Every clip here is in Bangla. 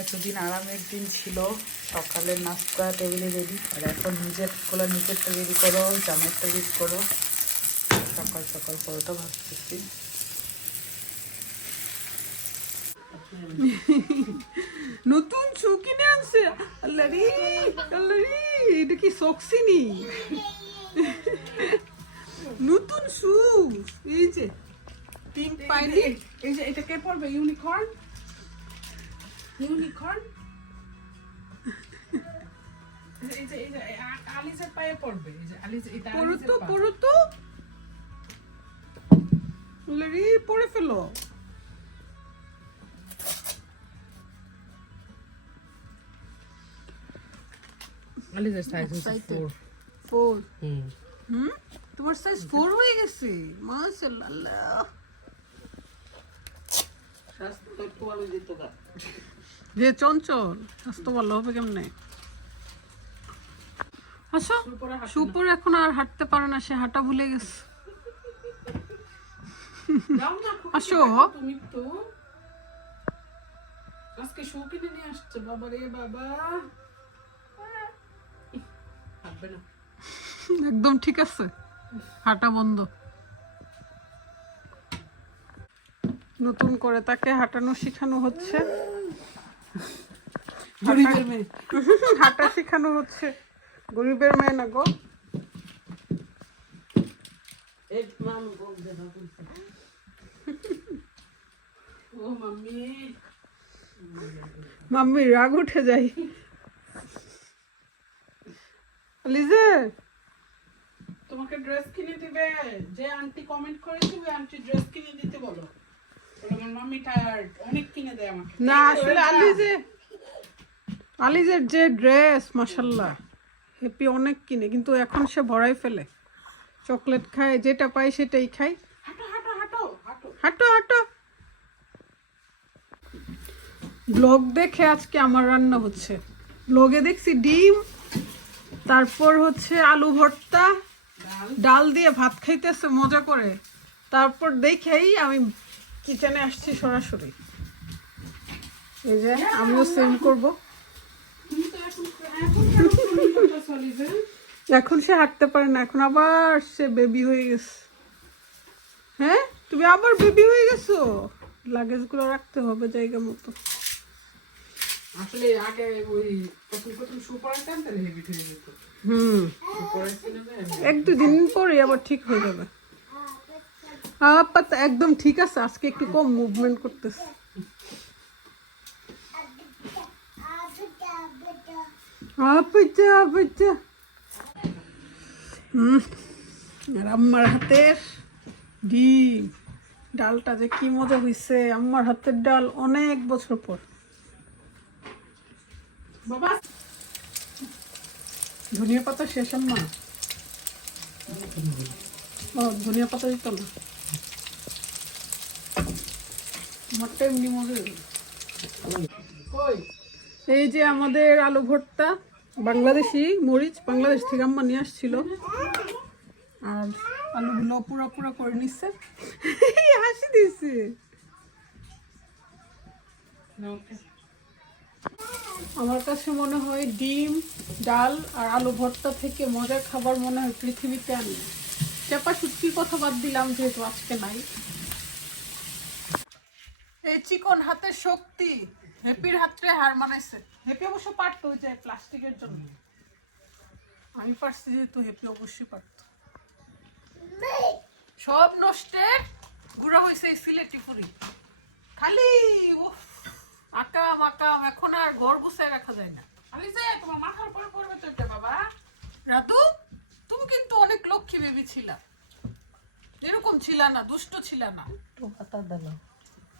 এতদিন আরামের দিন ছিল সকালের নাস্তা টেবিলে রেডি আর এখন নিজেরগুলো নিজেরটা রেডি করো জামেরটা রেডি করো। সকাল সকাল পরোটা ভাবতেছি নতুন শু কিনে আনছে। এটা কি সক্সিনি নতুন শু এই যে পিঙ্ক পাইনি এই যে এটা কে পড়বে ইউনিকর্ন ইউনিকর্ন? এই যে এই যে আ- পায়ে পড়বে এই যে আলিজ এটা পড়ো আলিজের তো পা। পড়ো তো আল্লাহ রে পড়ে ফেলো। আলিজের সাইজ হচ্ছে Excited. four। ফোর হুম। হুম? তোমার সাইজ ফোর হয়ে গেছে। মাশাআল্লাহ। আল্লাহ যে চঞ্চল স্বাস্থ্য ভালো হবে কেমনে? আসো সুপুর এখন আর হাঁটতে পারে না সে হাঁটা ভুলে গেছে। আসো। তুমি তো। আজকে শো কিনে নিয়ে আসছে বাবা রে বাবা। হাঁটবে না। একদম ঠিক আছে হাঁটা বন্ধ। নতুন করে তাকে হাঁটানো শেখানো হচ্ছে। গরিবের মেয়ে। হাঁটা শেখানো হচ্ছে। গরিবের মেয়ে না গো। ও মাম্মি। মাম্মি রাগ উঠে যাই লিজে। তোমাকে ড্রেস কিনে দিবে। যে আন্টি কমেন্ট করেছে ওই আন্টি ড্রেস কিনে দিতে বলো। না আসলে আলিজে আলিজের যে ড্রেস মাসাল্লাহ হ্যাপি অনেক কিনে কিন্তু এখন সে ভরাই ফেলে। চকলেট খায় যেটা পাই সেটাই খায়। হাঁটো হাঁটো ব্লগ দেখে আজকে আমার রান্না হচ্ছে। ব্লগে দেখছি ডিম তারপর হচ্ছে আলু ভর্তা ডাল দিয়ে ভাত খাইতেছে মজা করে। তারপর দেখেই আমি কিচেনে আসছি সরাসরি। এই যে আমিও সেম করব। তো এখন সে হাঁটতে পারে না এখন আবার সে বেবি হয়ে গেছে। হ্যাঁ তুমি আবার বেবি হয়ে গেছো? লাগেজগুলো রাখতে হবে জায়গা মতো। আসলে আগে ওই প্রথম প্রথম শু পরাইতাম তাহলে হেভি হয়ে যেত হুম এক দুদিন পরে আবার ঠিক হয়ে যাবে। আপাতত একদম ঠিক আছে, আজকে একটু কম মুভমেন্ট করতেছে। আর আম্মার হাতের ডিম, ডালটা যে কি মজা হইছে, আম্মার হাতের ডাল অনেক বছর পর। বাবা, ধনিয়া পাতা শেষ, আম্মা? ও, ধনিয়া পাতা দিত না। এই যে আমাদের আলু ভর্তা, বাংলাদেশি মরিচ, বাংলাদেশ থেকে আম্মা নিয়ে আসছিল। আর আলুগুলো পুরো পুরো করে নিচ্ছে। হাসি দিছে। আমার কাছে মনে হয় ডিম, ডাল আর আলু ভর্তা থেকে মজার খাবার মনে হয় পৃথিবীতে আমি চাপা শুটকির কথা বাদ দিলাম, যেহেতু আজকে নাই। চিকন হাতের শক্তি। হ্যাপির হাতরে হার মানাইছে। হ্যাপি অবশ্য পারতো ওই যে প্লাস্টিকের জন্য। আমি পারছি যেহেতু হ্যাপি অবশ্যই পারতো। সব নষ্টের গুড়া হয়েছে এই সিলেটি ফুরি খালি উফ, আকাম আকাম এখন আর ঘর গুছায় রাখা যায় না। আলি যে তোমার মাথার উপর পড়বে তো বাবা। রাধু তুমি কিন্তু অনেক লক্ষ্মী বেবি ছিলা। এরকম ছিলা না দুষ্ট ছিলা না। একটু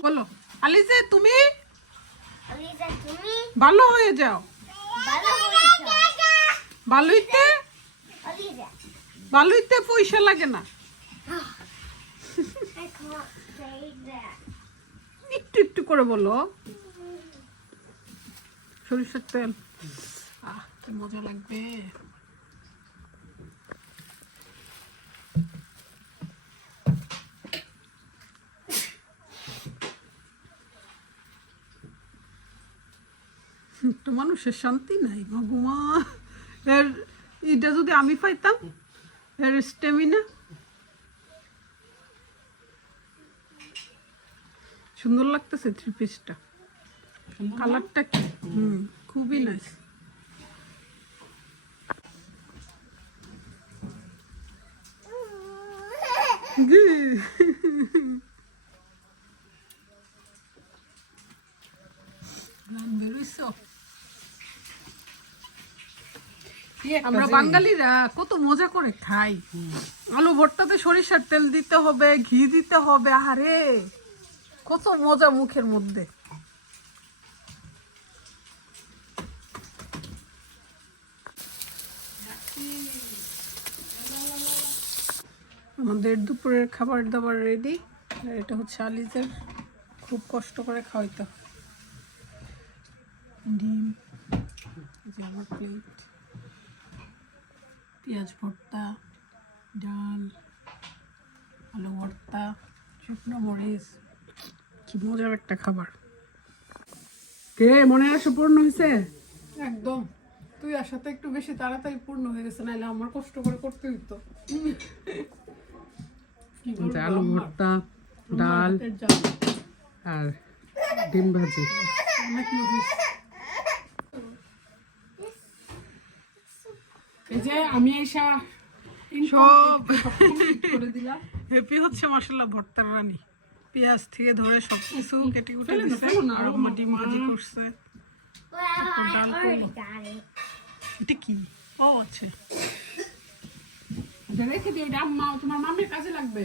বলো আলিজে তুমি? ভালো হয়ে যাও. ভালোইতে Olivia. ভালোইতে পয়সা লাগে না. একটু একটু করে বলো সরিষার তেল আহ কি মজা লাগবে একটু মানুষের শান্তি নাই ভগমা এর এটা যদি আমি পাইতাম এর স্টেমিনা সুন্দর লাগতেছে থ্রি পিসটা কালারটা কি? হুম খুবই নাইস আমরা বাঙালিরা কত মজা করে খাই। আলু ভর্তাতে সরিষার তেল দিতে হবে ঘি দিতে হবে আরে কত মজা মুখের মধ্যে। আমাদের দুপুরের খাবার দাবার রেডি এটা হচ্ছে আলিজের খুব কষ্ট করে খাওয়াইতে। ডিম যে আমার প্লেট পেঁয়াজ ভর্তা ডাল আলু ভর্তা শুকনো মরিচ। কি মজার একটা খাবার। কে মনে আসে পূর্ণ হয়েছে? একদম। তুই আসাতে একটু বেশি তাড়াতাড়ি পূর্ণ হয়ে গেছে নাহলে আমার কষ্ট করে করতে হইতো। আলু ভর্তা ডাল আর ডিম ভাজি। অনেক এই যে আমি এসা সব করে দিলাম। হ্যাপি হচ্ছে মশলা ভর্তার রানী। পেঁয়াজ থেকে ধরে সব কিছু কেটে কুটে দিছে। আর আম্মা ডিম করছে. এটা কি? ও আছে রেখে দিও এটা আম্মা তোমার মামের কাজে লাগবে।